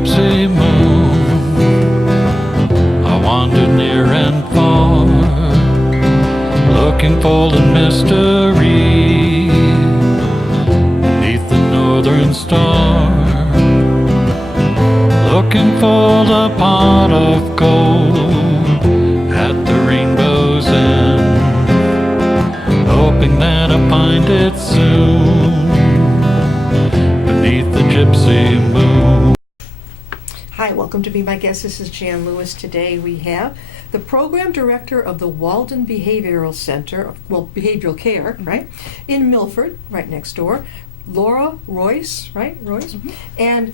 gypsy moon, I wandered near and far, looking for the mystery beneath the northern star, looking for the pot of gold at the rainbow's end, hoping that I find it soon beneath the gypsy moon. Hi, welcome to Be My Guest. This is Jan Lewis. Today we have the program director of the Walden Behavioral Center, Behavioral Care, right, in Milford, right next door, Laura Raias, right, Raias? And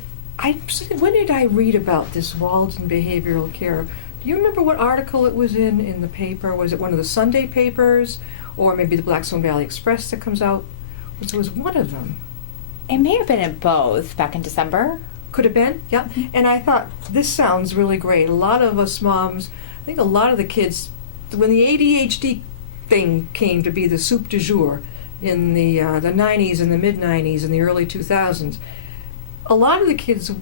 when did I read about this Walden Behavioral Care? Do you remember what article it was in the paper? Was it one of the Sunday papers, or maybe the Blackstone Valley Express that comes out? It was one of them. It may have been in both back in December. Could have been, yeah. And I thought, this sounds really great. A lot of us moms, I think a lot of the kids, when the ADHD thing came to be the soup du jour in the 90s and the mid-90s and the early 2000s, a lot of the kids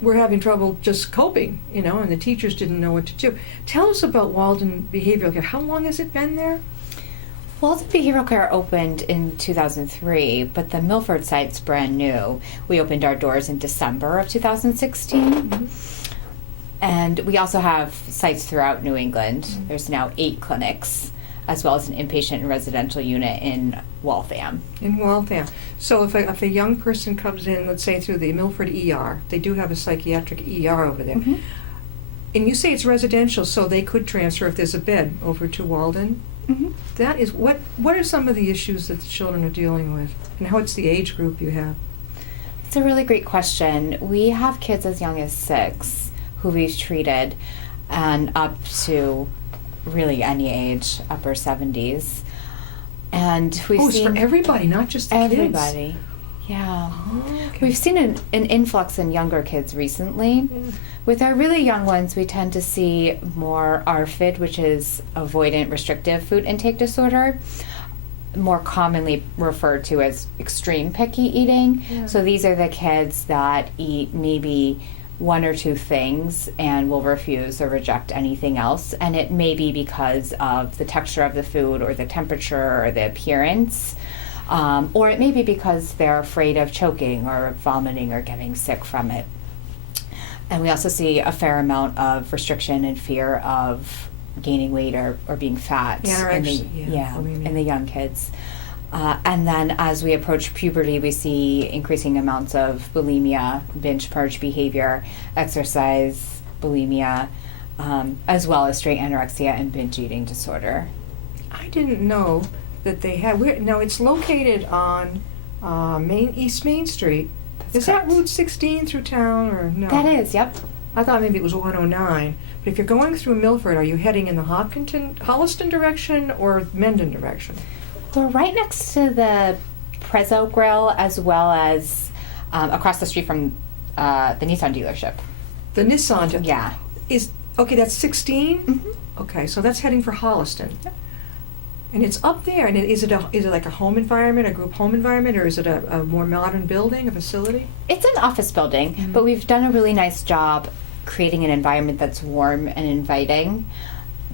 were having trouble just coping, and the teachers didn't know what to do. Tell us about Walden Behavioral Care. How long has it been there? Walden Behavioral Care opened in 2003, but the Milford site's brand new. We opened our doors in December of 2016. And we also have sites throughout New England. There's now 8 clinics, as well as an inpatient and residential unit in Waltham. In Waltham. So if a young person comes in, let's say through the Milford ER, they do have a psychiatric ER over there. And you say it's residential, so they could transfer, if there's a bed, over to Walden? That is, what are some of the issues that the children are dealing with, and what's the age group you have? It's a really great question. We have kids as young as 6 who we've treated, and up to really any age, upper 70s. And we've it's seen for everybody, not just the everybody. kids. Yeah. Oh, okay. We've seen an influx in younger kids recently. With our really young ones, we tend to see more ARFID, which is avoidant restrictive food intake disorder, more commonly referred to as extreme picky eating. So these are the kids that eat maybe 1 or 2 things and will refuse or reject anything else. And it may be because of the texture of the food or the temperature or the appearance. Or it may be because they're afraid of choking or vomiting or getting sick from it. And we also see a fair amount of restriction and fear of gaining weight or being fat in the young kids. And then as we approach puberty, we see increasing amounts of bulimia, binge purge behavior, exercise, bulimia, as well as straight anorexia and binge eating disorder. I didn't know that they had. Now it's located on East Main Street. Is that Route 16 through town, or no? That is, yep. I thought maybe it was 109. But if you're going through Milford, are you heading in the Holliston direction or Mendon direction? We're right next to the Prezzo Grill, as well as across the street from the Nissan dealership. The Nissan? Yeah. That's 16? Okay, so that's heading for Holliston. Yep. And it's up there, and is it like a home environment, a group home environment, or is it a more modern building, a facility? It's an office building, but we've done a really nice job creating an environment that's warm and inviting.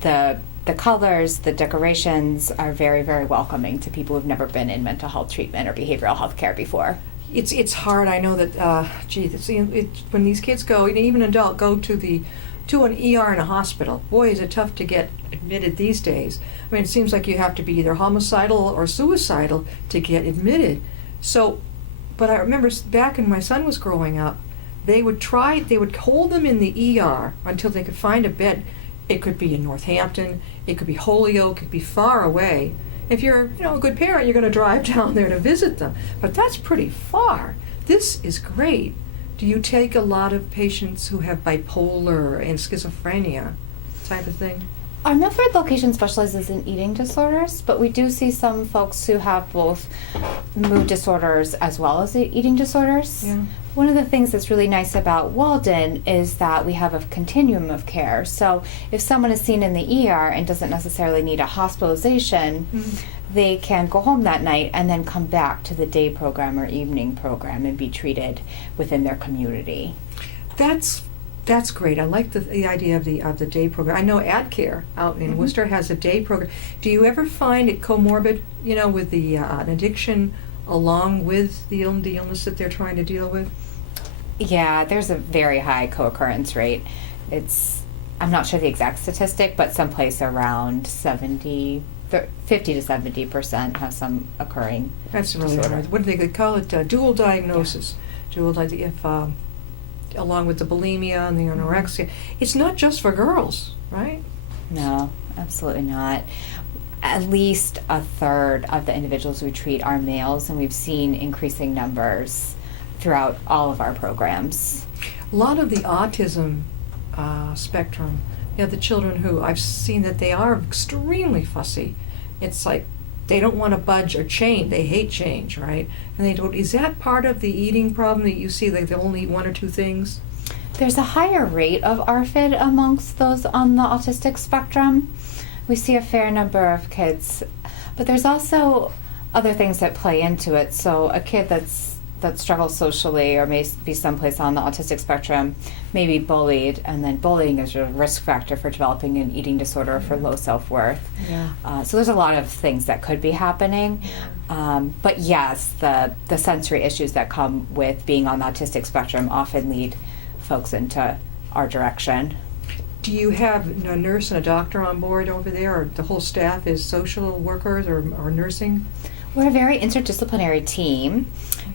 The colors, the decorations are very, very welcoming to people who've never been in mental health treatment or behavioral health care before. It's hard. I know that, when these kids go, even an adult, go to an ER in a hospital, boy, is it tough to get admitted these days. I mean, it seems like you have to be either homicidal or suicidal to get admitted. So, but I remember back when my son was growing up, they would hold them in the ER until they could find a bed. It could be in Northampton, it could be Holyoke, it could be far away. If you're, a good parent, you're going to drive down there to visit them. But that's pretty far. This is great. Do you take a lot of patients who have bipolar and schizophrenia type of thing? Our Milford location specializes in eating disorders, but we do see some folks who have both mood disorders as well as eating disorders. Yeah. One of the things that's really nice about Walden is that we have a continuum of care. So if someone is seen in the ER and doesn't necessarily need a hospitalization, they can go home that night and then come back to the day program or evening program and be treated within their community. That's great. I like the idea of the day program. I know AdCare out in Worcester has a day program. Do you ever find it comorbid, with the an addiction along with the illness that they're trying to deal with? Yeah, there's a very high co-occurrence rate. I'm not sure the exact statistic, but someplace around 50 to 70% have some occurring That's really disorder. hard. What do they call it? Dual diagnosis. Dual if along with the bulimia and the anorexia. It's not just for girls, right? No, absolutely not. At least a third of the individuals we treat are males, and we've seen increasing numbers throughout all of our programs. A lot of the autism spectrum, the children who I've seen that they are extremely fussy. It's like they don't want to budge or change. They hate change, right? And they don't. Is that part of the eating problem that you see? Like they only eat one or two things? There's a higher rate of ARFID amongst those on the autistic spectrum. We see a fair number of kids, but there's also other things that play into it. So a kid that struggles socially or may be someplace on the autistic spectrum may be bullied, and then bullying is a risk factor for developing an eating disorder for low self-worth. Yeah. So there's a lot of things that could be happening. But yes, the sensory issues that come with being on the autistic spectrum often lead folks into our direction. Do you have a nurse and a doctor on board over there, or the whole staff is social workers or nursing? We're a very interdisciplinary team.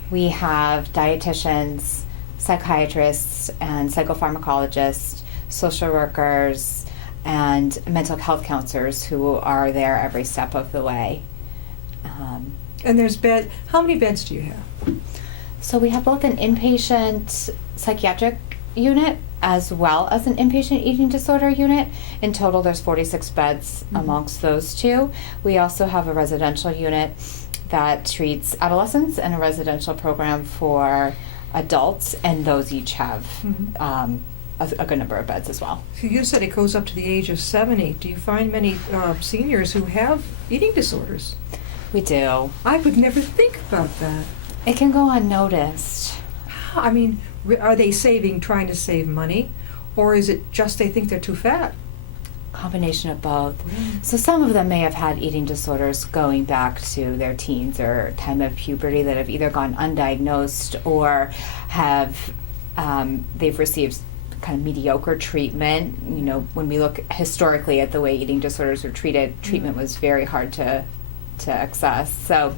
We have dietitians, psychiatrists, and psychopharmacologists, social workers, and mental health counselors who are there every step of the way. And there's how many beds do you have? So we have both an inpatient psychiatric unit as well as an inpatient eating disorder unit. In total, there's 46 beds amongst those two. We also have a residential unit that treats adolescents and a residential program for adults, and those each have a good number of beds as well. So you said it goes up to the age of 70. Do you find many seniors who have eating disorders? We do. I would never think about that. It can go unnoticed. I mean, are they trying to save money, or is it just they think they're too fat? Combination of both. So some of them may have had eating disorders going back to their teens or time of puberty that have either gone undiagnosed or have they've received kind of mediocre treatment. When we look historically at the way eating disorders were treated, treatment was very hard to access. So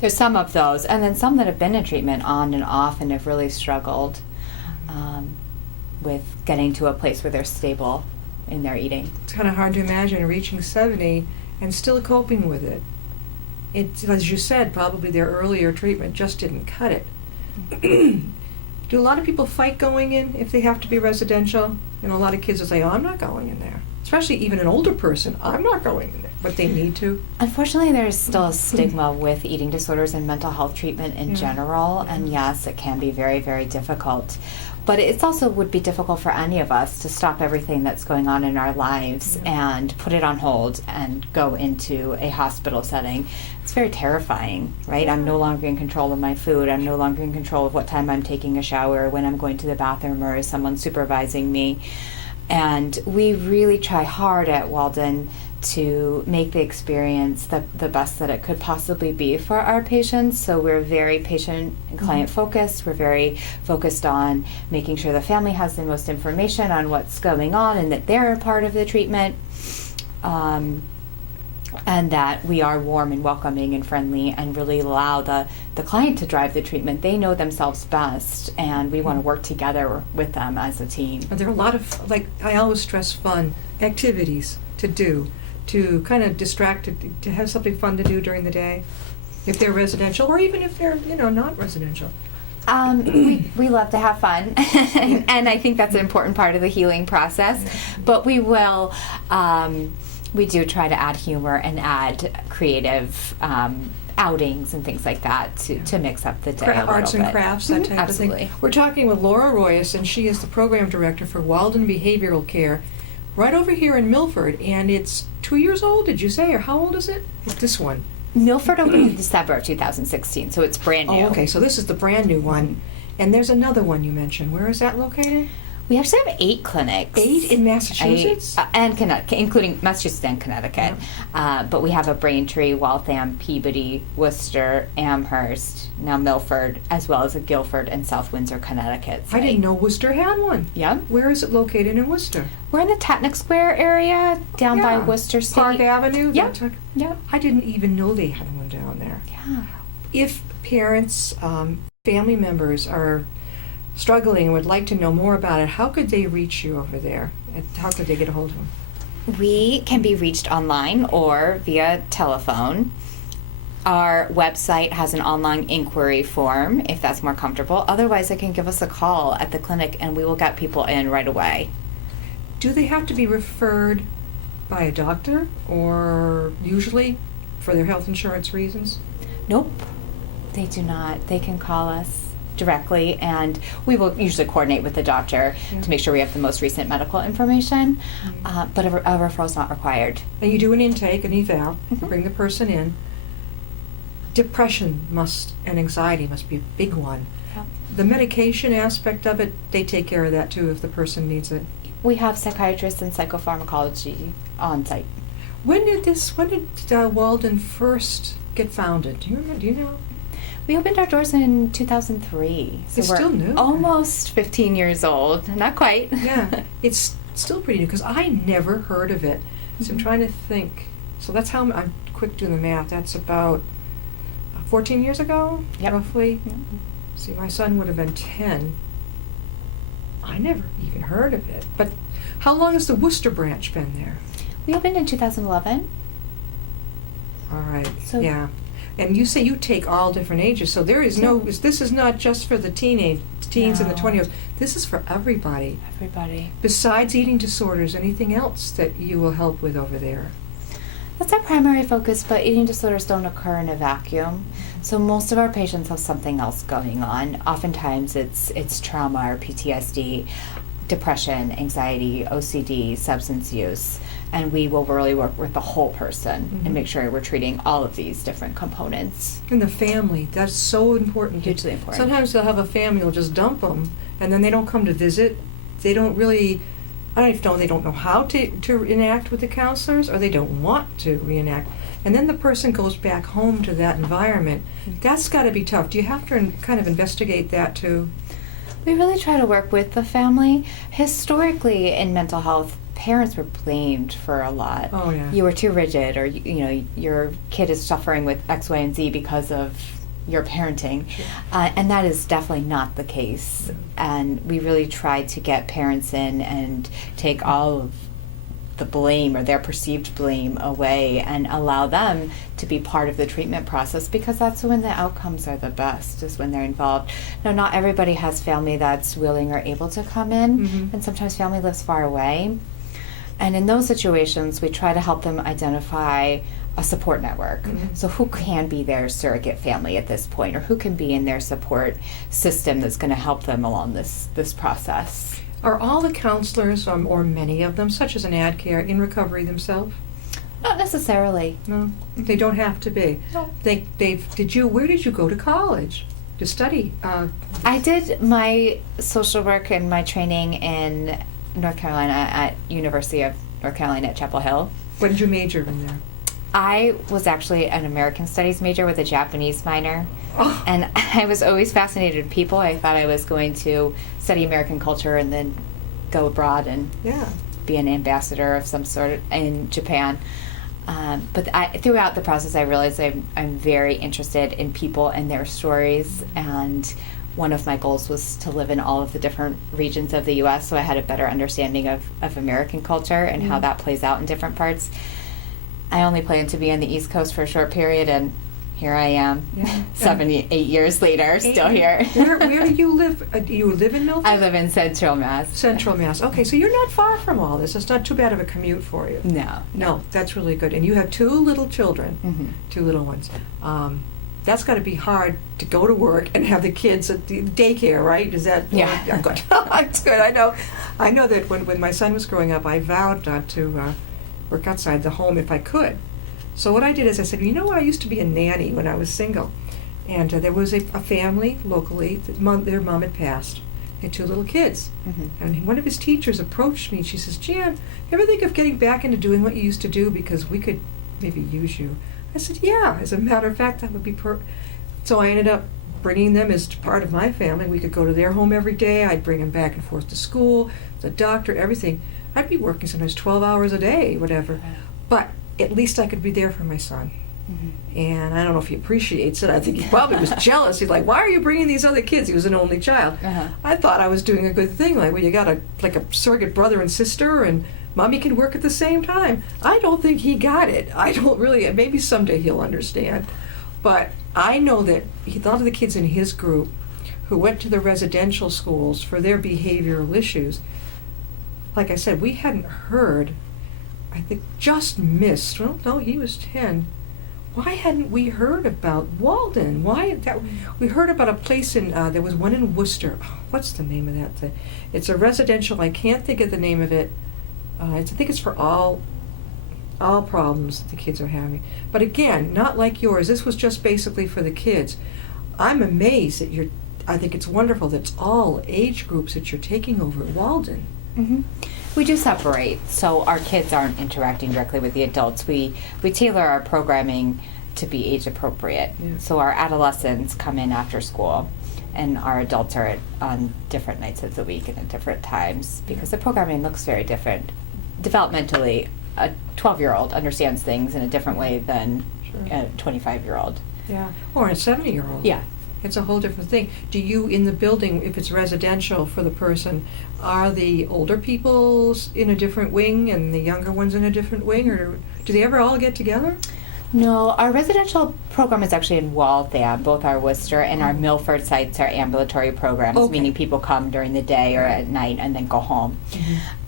there's some of those, and then some that have been in treatment on and off and have really struggled with getting to a place where they're stable in their eating. It's kind of hard to imagine reaching 70 and still coping with it. It's, as you said, probably their earlier treatment just didn't cut it. Do a lot of people fight going in if they have to be residential? A lot of kids will say, "Oh, I'm not going in there." Especially even an older person, "I'm not going in there," but they need to. Unfortunately, there's still a stigma with eating disorders and mental health treatment in general, and yes, it can be very, very difficult. But it also would be difficult for any of us to stop everything that's going on in our lives and put it on hold and go into a hospital setting. It's very terrifying, right? I'm no longer in control of my food. I'm no longer in control of what time I'm taking a shower, when I'm going to the bathroom, or is someone supervising me. And we really try hard at Walden to make the experience the best that it could possibly be for our patients. So we're very patient and client focused. We're very focused on making sure the family has the most information on what's going on and that they're a part of the treatment. And that we are warm and welcoming and friendly and really allow the client to drive the treatment. They know themselves best, and we want to work together with them as a team. Are there a lot of, I always stress fun activities to do, to kind of distract, to have something fun to do during the day, if they're residential, or even if they're, not residential? We love to have fun, and I think that's an important part of the healing process. But we will, we do try to add humor and add creative outings and things like that to mix up the day a little Arts and bit. crafts, that type Absolutely. of thing. We're talking with Laura Raias, and she is the program director for Walden Behavioral Care, right over here in Milford. And it's 2 years old, did you say, or how old is it? It's this one. Milford opened in December of 2016, so it's brand new. Oh, okay, so this is the brand new one. And there's another one you mentioned. Where is that located? We actually have 8 clinics. 8 in Massachusetts? And Connecticut, including Massachusetts and Connecticut. But we have a Braintree, Waltham, Peabody, Worcester, Amherst, now Milford, as well as a Guilford and South Windsor, Connecticut I didn't know Worcester had one. Yep. Where is it located in Worcester? We're in the Technic Square area, down by Yeah. Worcester State. Park Avenue? Yep. Yep. I didn't even know they had one down there. Yeah. If parents, family members are struggling and would like to know more about it, how could they reach you over there? And how could they get a hold of them? We can be reached online or via telephone. Our website has an online inquiry form if that's more comfortable. Otherwise, they can give us a call at the clinic and we will get people in right away. Do they have to be referred by a doctor or usually for their health insurance reasons? Nope, they do not. They can call us directly and we will usually coordinate with the doctor to make sure we have the most recent medical information, but a referral is not required. And you do an intake, an eval, you bring the person in. Depression and anxiety must be a big one. Yep. The medication aspect of it, they take care of that too if the person needs it. We have psychiatrists and psychopharmacology on site. When did Walden first get founded? Do you remember? Do you know? We opened our doors in 2003. So It's we're still new. almost 15 years old. Not quite. Yeah, it's still pretty new because I never heard of it. So I'm trying to think. So that's how I'm quick doing the math. That's about 14 years ago, Yep. roughly. Yep. See, my son would have been 10. I never even heard of it. But how long has the Worcester branch been there? We opened in 2011. All right. So- yeah. And you say you take all different ages, so there is no. This is not just for the teens and the No. 20-year-olds. This is for everybody. Everybody. Besides eating disorders, anything else that you will help with over there? That's our primary focus, but eating disorders don't occur in a vacuum. So most of our patients have something else going on. Oftentimes it's trauma or PTSD, depression, anxiety, OCD, substance use. And we will really work with the whole person and make sure we're treating all of these different components. And the family, that's so important. Hugely important. Sometimes they'll have a family who'll just dump them, and then they don't come to visit. They don't really, they don't know how to enact with the counselors, or they don't want to reenact. And then the person goes back home to that environment. That's got to be tough. Do you have to kind of investigate that too? We really try to work with the family. Historically, in mental health, parents were blamed for a lot. Oh, yeah. You were too rigid, or your kid is suffering with X, Y, and Z because of your parenting. Sure. And that is definitely not the case. And we really try to get parents in and take all of the blame or their perceived blame away and allow them to be part of the treatment process, because that's when the outcomes are the best, is when they're involved. Now, not everybody has family that's willing or able to come in, and sometimes family lives far away. And in those situations, we try to help them identify a support network. So who can be their surrogate family at this point, or who can be in their support system that's going to help them along this process. Are all the counselors, or many of them, such as an ad care, in recovery themselves? Not necessarily. No, they don't have to be. No. Where did you go to college to study? I did my social work and my training in North Carolina at University of North Carolina at Chapel Hill. What did you major in there? I was actually an American Studies major with a Japanese minor. Oh. And I was always fascinated with people. I thought I was going to study American culture and then go abroad and Yeah. be an ambassador of some sort in Japan. But throughout the process, I realized I'm very interested in people and their stories. And one of my goals was to live in all of the different regions of the U.S. so I had a better understanding of American culture and how that plays out in different parts. I only planned to be on the East Coast for a short period, and here I am, Yeah. 8 years later, still here. Where do you live? Do you live in Milford? I live in Central Mass. Central Mass. Okay, so you're not far from all this. It's not too bad of a commute for you. No. No, that's really good. And you have 2 little children, Mhm. 2 little ones. That's got to be hard to go to work and have the kids at the daycare, right? Is that? Yeah. Good. That's good. I know that when my son was growing up, I vowed not to work outside the home if I could. So what I did is I said, you know what? I used to be a nanny when I was single. And there was a family locally, their mom had passed. They had 2 little kids. And one of his teachers approached me and she says, Jan, you ever think of getting back into doing what you used to do because we could maybe use you? I said, yeah, as a matter of fact, that would be So I ended up bringing them as part of my family. We could go to their home every day. I'd bring them back and forth to school, the doctor, everything. I'd be working sometimes 12 hours a day, whatever. But at least I could be there for my son. And I don't know if he appreciates it. I think he probably was jealous. He's like, why are you bringing these other kids? He was an only child. I thought I was doing a good thing. Like, well, you got a surrogate brother and sister, and mommy can work at the same time. I don't think he got it. I don't really. Maybe someday he'll understand. But I know that a lot of the kids in his group who went to the residential schools for their behavioral issues, like I said, we hadn't heard, I think just missed, well, no, he was 10. Why hadn't we heard about Walden? We heard about a place there was one in Worcester. Oh, what's the name of that thing? It's a residential, I can't think of the name of it. I think it's for all problems that the kids are having. But again, not like yours. This was just basically for the kids. I'm amazed that I think it's wonderful that it's all age groups that you're taking over at Walden. We do separate, so our kids aren't interacting directly with the adults. We tailor our programming to be age appropriate. So our adolescents come in after school, and our adults are on different nights of the week and at different times because the programming looks very different. Developmentally, a 12-year-old understands things in a different way than a 25-year-old. Yeah, or a 70-year-old. Yeah. It's a whole different thing. Do you, in the building, if it's residential for the person, are the older people in a different wing and the younger ones in a different wing, or do they ever all get together? No, our residential program is actually in Waltham. Both our Worcester and our Milford sites are ambulatory programs, meaning people come during the day or at night and then go home.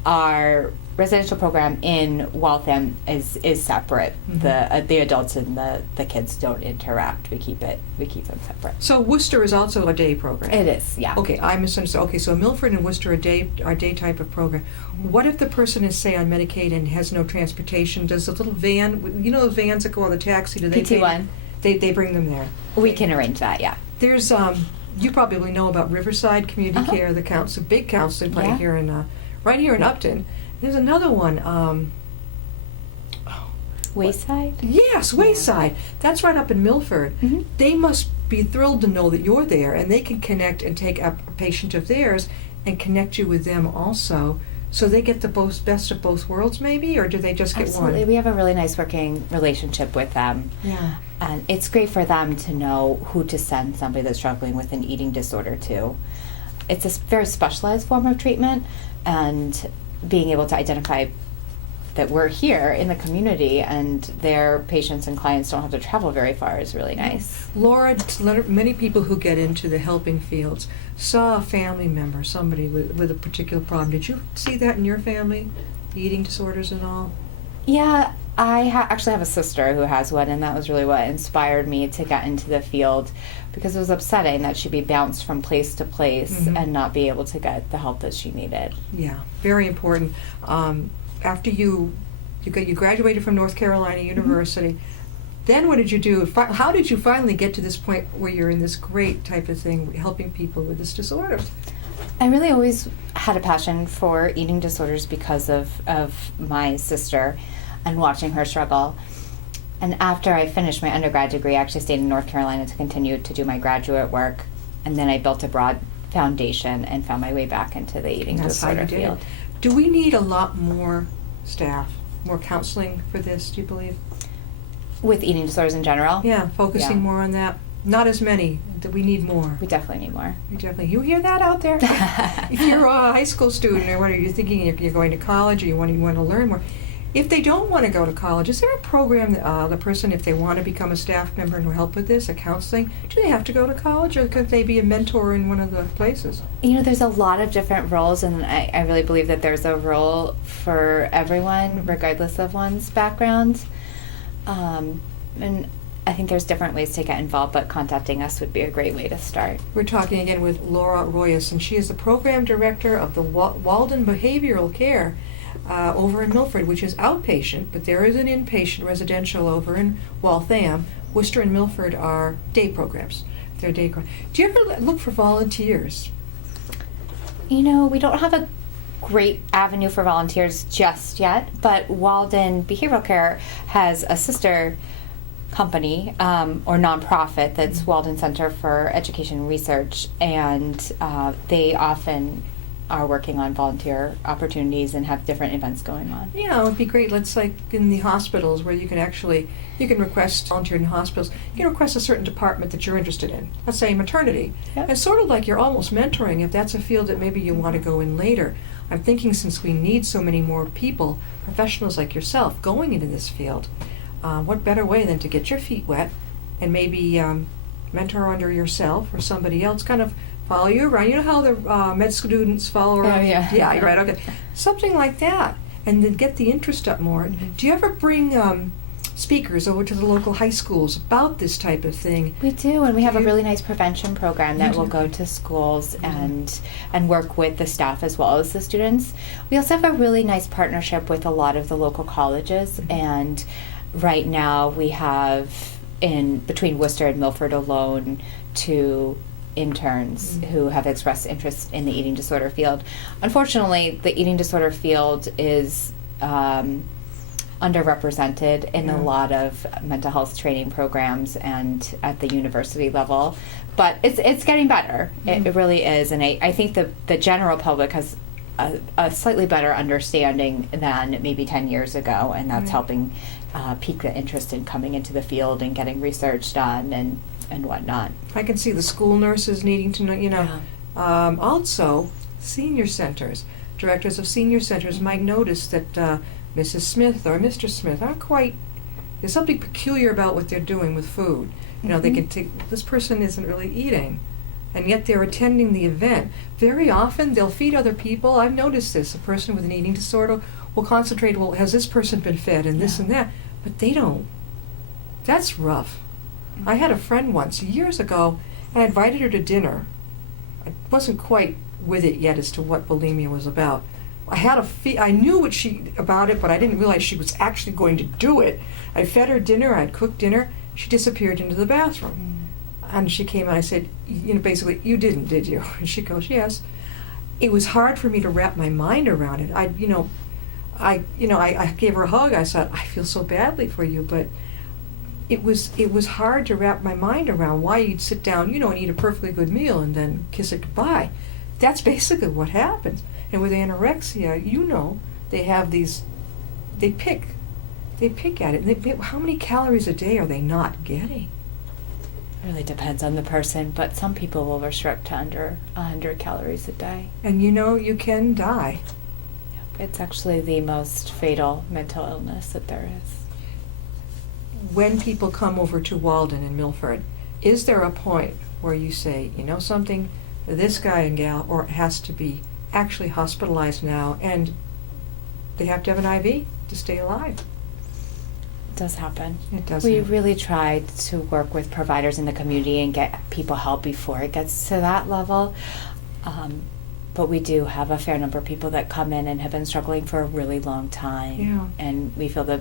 Our residential program in Waltham is separate. The adults and the kids don't interact. We keep them separate. So Worcester is also a day program. It is, yeah. Okay, I misunderstood. Okay, so Milford and Worcester are day type of program. What if the person is, say, on Medicaid and has no transportation? Does the little van, you know those vans that go on the taxi? Do they PT1. They bring them there. We can arrange that, yeah. There's you probably know about Riverside Community Care, the big counseling right here in right here in Upton. There's another one. Wayside? Yes, Wayside. That's right up in Milford. They must be thrilled to know that you're there, and they can connect and take up a patient of theirs and connect you with them also. So they get the best of both worlds, maybe, or do they just get Absolutely. one? We have a really nice working relationship with them. Yeah. And it's great for them to know who to send somebody that's struggling with an eating disorder to. It's a very specialized form of treatment, and being able to identify that we're here in the community and their patients and clients don't have to travel very far is really nice. Laura, many people who get into the helping fields saw a family member, somebody with a particular problem. Did you see that in your family, the eating disorders and all? Yeah, I actually have a sister who has one, and that was really what inspired me to get into the field, because it was upsetting that she'd be bounced from place to place and not be able to get the help that she needed. Yeah, very important. After you graduated from North Carolina University, then what did you do? How did you finally get to this point where you're in this great type of thing, helping people with this disorder? I really always had a passion for eating disorders because of my sister and watching her struggle. And after I finished my undergrad degree, I actually stayed in North Carolina to continue to do my graduate work. And then I built a broad foundation and found my way back into the eating disorder field. Do we need a lot more staff, more counseling for this, do you believe? With eating disorders in general? Yeah, focusing more on that. Not as many. That we need more. We definitely need more. We definitely. You hear that out there? If you're a high school student, or what are you thinking? You're going to college, or you want to learn more. If they don't want to go to college, is there a program that the person, if they want to become a staff member and help with this, a counseling, do they have to go to college, or could they be a mentor in one of the places? You know, there's a lot of different roles, and I really believe that there's a role for everyone, regardless of one's background. And I think there's different ways to get involved, but contacting us would be a great way to start. We're talking again with Laura Raias, and she is the program director of the Walden Behavioral Care over in Milford, which is outpatient, but there is an inpatient residential over in Waltham, Worcester and Milford are day programs. They're day. Do you ever look for volunteers? You know, we don't have a great avenue for volunteers just yet, but Walden Behavioral Care has a sister company or nonprofit that's Walden Center for Education and Research, and they often are working on volunteer opportunities and have different events going on. Yeah, it would be great. Let's like in the hospitals where you can request volunteer in hospitals. You can request a certain department that you're interested in. Let's say maternity. Yep. It's sort of like you're almost mentoring if that's a field that maybe you want to go in later. I'm thinking since we need so many more people, professionals like yourself, going into this field, what better way than to get your feet wet and maybe mentor under yourself or somebody else, kind of follow you around. You know how the med students follow around? Oh, yeah. Yeah, right, okay. Something like that. And then get the interest up more. Mm-hmm. Do you ever bring speakers over to the local high schools about this type of thing? We do, and we have a You- really nice prevention program that You will do. go to schools and work with the staff as well as the students. We also have a really nice partnership with a lot of the local colleges, and right now we have in between Worcester and Milford alone 2 interns who have expressed interest in the eating disorder field. Unfortunately, the eating disorder field is underrepresented in a lot of mental health training programs and at the university level, but it's getting better. It really is, and I think the general public has a slightly better understanding than maybe 10 years ago, and that's helping pique the interest in coming into the field and getting research done and whatnot. I can see the school nurses needing to know, also senior centers. Directors of senior centers might notice that Mrs. Smith or Mr. Smith aren't quite, there's something peculiar about what they're doing with food. You know, they can take, this person isn't really eating, and yet they're attending the event. Very often they'll feed other people. I've noticed this. A person with an eating disorder will concentrate, well, has this person been fed and this and that? But they don't. That's rough. I had a friend once, years ago, and I invited her to dinner. I wasn't quite with it yet as to what bulimia was about. I knew about it, but I didn't realize she was actually going to do it. I fed her dinner, I'd cooked dinner, she disappeared into the bathroom. And she came and I said, basically, you didn't, did you? And she goes, yes. It was hard for me to wrap my mind around it. I gave her a hug. I said, I feel so badly for you, but it was hard to wrap my mind around why you'd sit down, and eat a perfectly good meal and then kiss it goodbye. That's basically what happens. And with anorexia, they have these, they pick at it. And how many calories a day are they not getting? It really depends on the person, but some people will restrict to under 100 calories a day. And you can die. It's actually the most fatal mental illness that there is. When people come over to Walden and Milford, is there a point where you say, something, this guy and gal has to be actually hospitalized now and they have to have an IV to stay alive? It does happen. It does We happen. really try to work with providers in the community and get people help before it gets to that level. But we do have a fair number of people that come in and have been struggling for a really long time. Yeah. And we feel that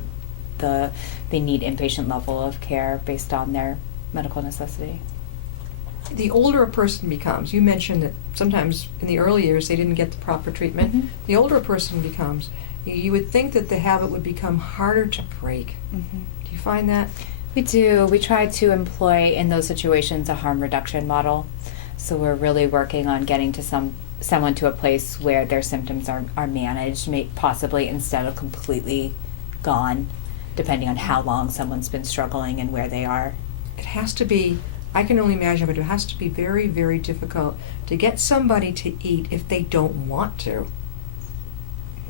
they need inpatient level of care based on their medical necessity. The older a person becomes, you mentioned that sometimes in the early years they didn't get the proper treatment. Mhm. The older a person becomes, you would think that the habit would become harder to break. Mm-hmm. Do you find that? We do. We try to employ in those situations a harm reduction model. So we're really working on getting to someone to a place where their symptoms are managed, possibly instead of completely gone, depending on how long someone's been struggling and where they are. It has to be, I can only imagine, but it has to be very, very difficult to get somebody to eat if they don't want to.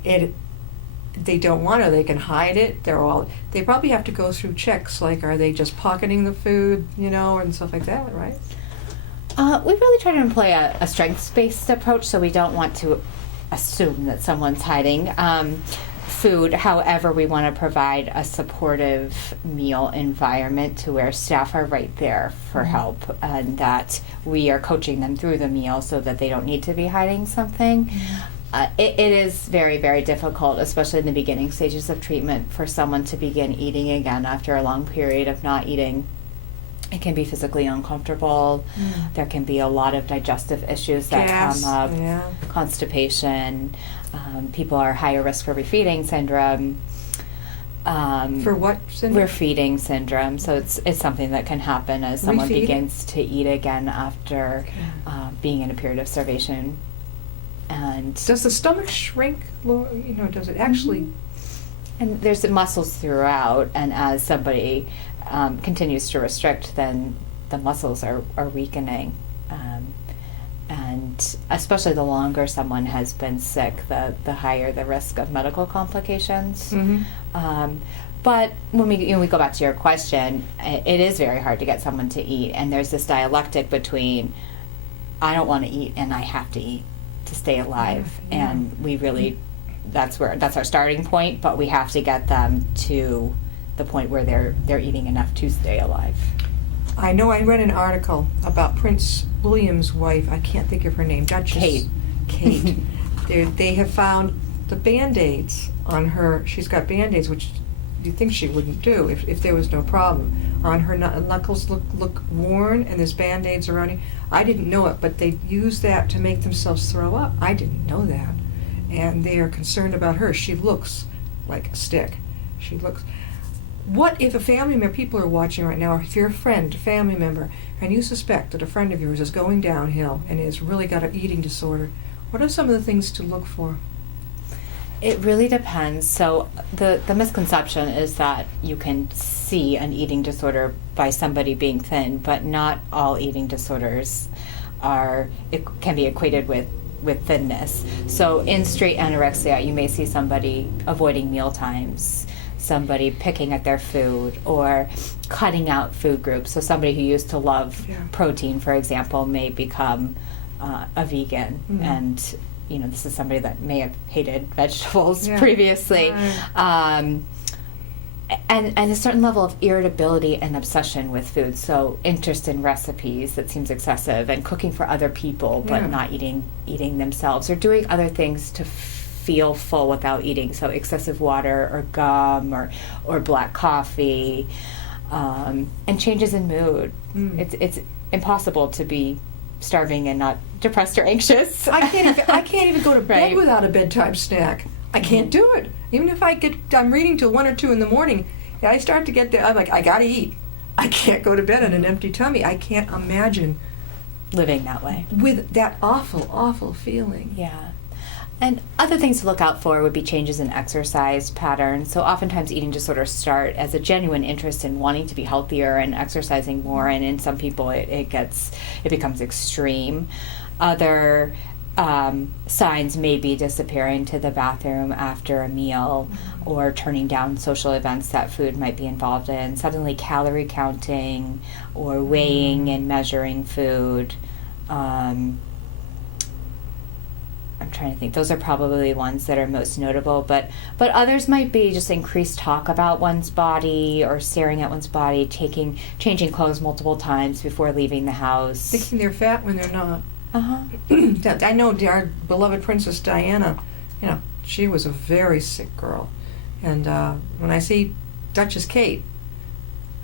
They don't want to, they can hide it. They probably have to go through checks, like are they just pocketing the food, and stuff like that, right? We really try to employ a strengths-based approach, so we don't want to assume that someone's hiding food. However, we want to provide a supportive meal environment to where staff are right there for help, and that we are coaching them through the meal so that they don't need to be hiding something. It is very, very difficult, especially in the beginning stages of treatment, for someone to begin eating again after a long period of not eating It can be physically uncomfortable. There can be a lot of digestive issues that Gas, come up, yeah. constipation. People are higher risk for refeeding syndrome. For what syndrome? Refeeding syndrome. So it's something that can happen as someone Refeeding? begins to eat again after being in a period of starvation. And Does the stomach shrink? Does it actually? and there's muscles throughout, and as somebody continues to restrict, then the muscles are weakening. And especially the longer someone has been sick, the higher the risk of medical complications. But when we go back to your question, it is very hard to get someone to eat, and there's this dialectic between I don't want to eat and I have to eat to stay alive, and we really that's our starting point, but we have to get them to the point where they're eating enough to stay alive. I know I read an article about Prince William's wife. I can't think of her name. Duchess. Kate. They have found the Band-Aids on her. She's got Band-Aids, which you'd think she wouldn't do if there was no problem. On her knuckles look worn, and there's Band-Aids around it. I didn't know it, but they use that to make themselves throw up. I didn't know that. And they are concerned about her. She looks like a stick. She looks... What if a family member, people are watching right now, or if you're a friend, a family member, and you suspect that a friend of yours is going downhill and has really got an eating disorder, what are some of the things to look for? It really depends. So the misconception is that you can see an eating disorder by somebody being thin, but not all eating disorders can be equated with thinness. So in straight anorexia, you may see somebody avoiding meal times, somebody picking at their food, or cutting out food groups. So somebody who used to love protein, for example, may become a vegan, and this is somebody that may have hated vegetables previously. Right. And a certain level of irritability and obsession with food. So interest in recipes that seems excessive, and cooking for other people but not eating themselves, or doing other things to feel full without eating. So excessive water or gum or black coffee, and changes in mood. It's impossible to be starving and not depressed or anxious. I can't even go to bed without a bedtime snack. I can't do it. Even if I'm reading till 1 or 2 in the morning, and I start to get there, I'm like, I gotta eat. I can't go to bed on an empty tummy. I can't imagine living that way with that awful, awful feeling. Yeah. And other things to look out for would be changes in exercise patterns. So oftentimes eating disorders start as a genuine interest in wanting to be healthier and exercising more, and in some people it becomes extreme. Other signs may be disappearing to the bathroom after a meal, or turning down social events that food might be involved in, suddenly calorie counting, or weighing and measuring food. I'm trying to think. Those are probably ones that are most notable, but others might be just increased talk about one's body, or staring at one's body, changing clothes multiple times before leaving the house. Thinking they're fat when they're not. I know our beloved Princess Diana, she was a very sick girl. And when I see Duchess Kate,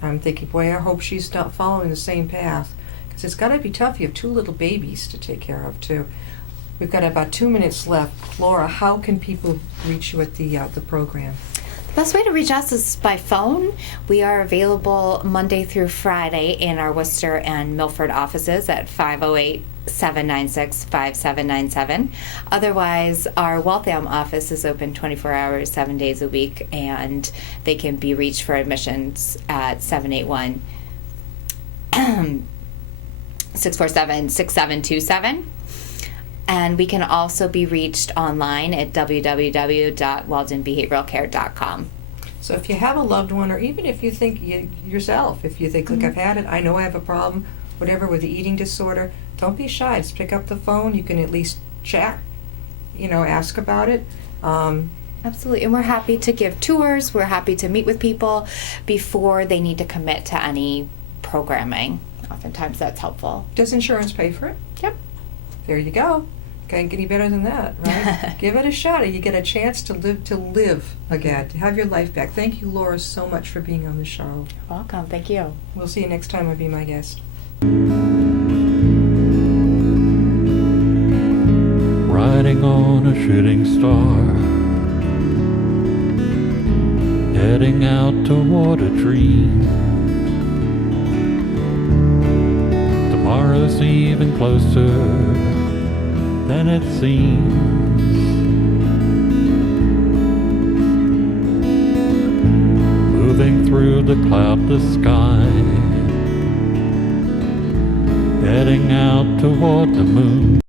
I'm thinking, boy, I hope she's not following the same path. Because it's got to be tough. You have 2 little babies to take care of, too. We've got about 2 minutes left. Laura, how can people reach you at the program? The best way to reach us is by phone. We are available Monday through Friday in our Worcester and Milford offices at 508-796-5797. Otherwise, our Waltham office is open 24 hours, 7 days a week, and they can be reached for admissions at 781-647-6727. And we can also be reached online at www.weldonbehavioralcare.com. So if you have a loved one, or even if you think yourself, if you think, look, I've had it, I know I have a problem, whatever, with the eating disorder, don't be shy. Just pick up the phone. You can at least chat, ask about it. Absolutely. And we're happy to give tours. We're happy to meet with people before they need to commit to any programming. Oftentimes that's helpful. Does insurance pay for it? Yep. There you go. Can't get any better than that, right? Give it a shot. You get a chance to live again, to have your life back. Thank you, Laura, so much for being on the show. Welcome. Thank you. We'll see you next time. I'll be my guest. Riding on a shooting star, heading out toward a dream. Tomorrow's even closer than it seems. Moving through the cloudless sky, heading out toward the moon.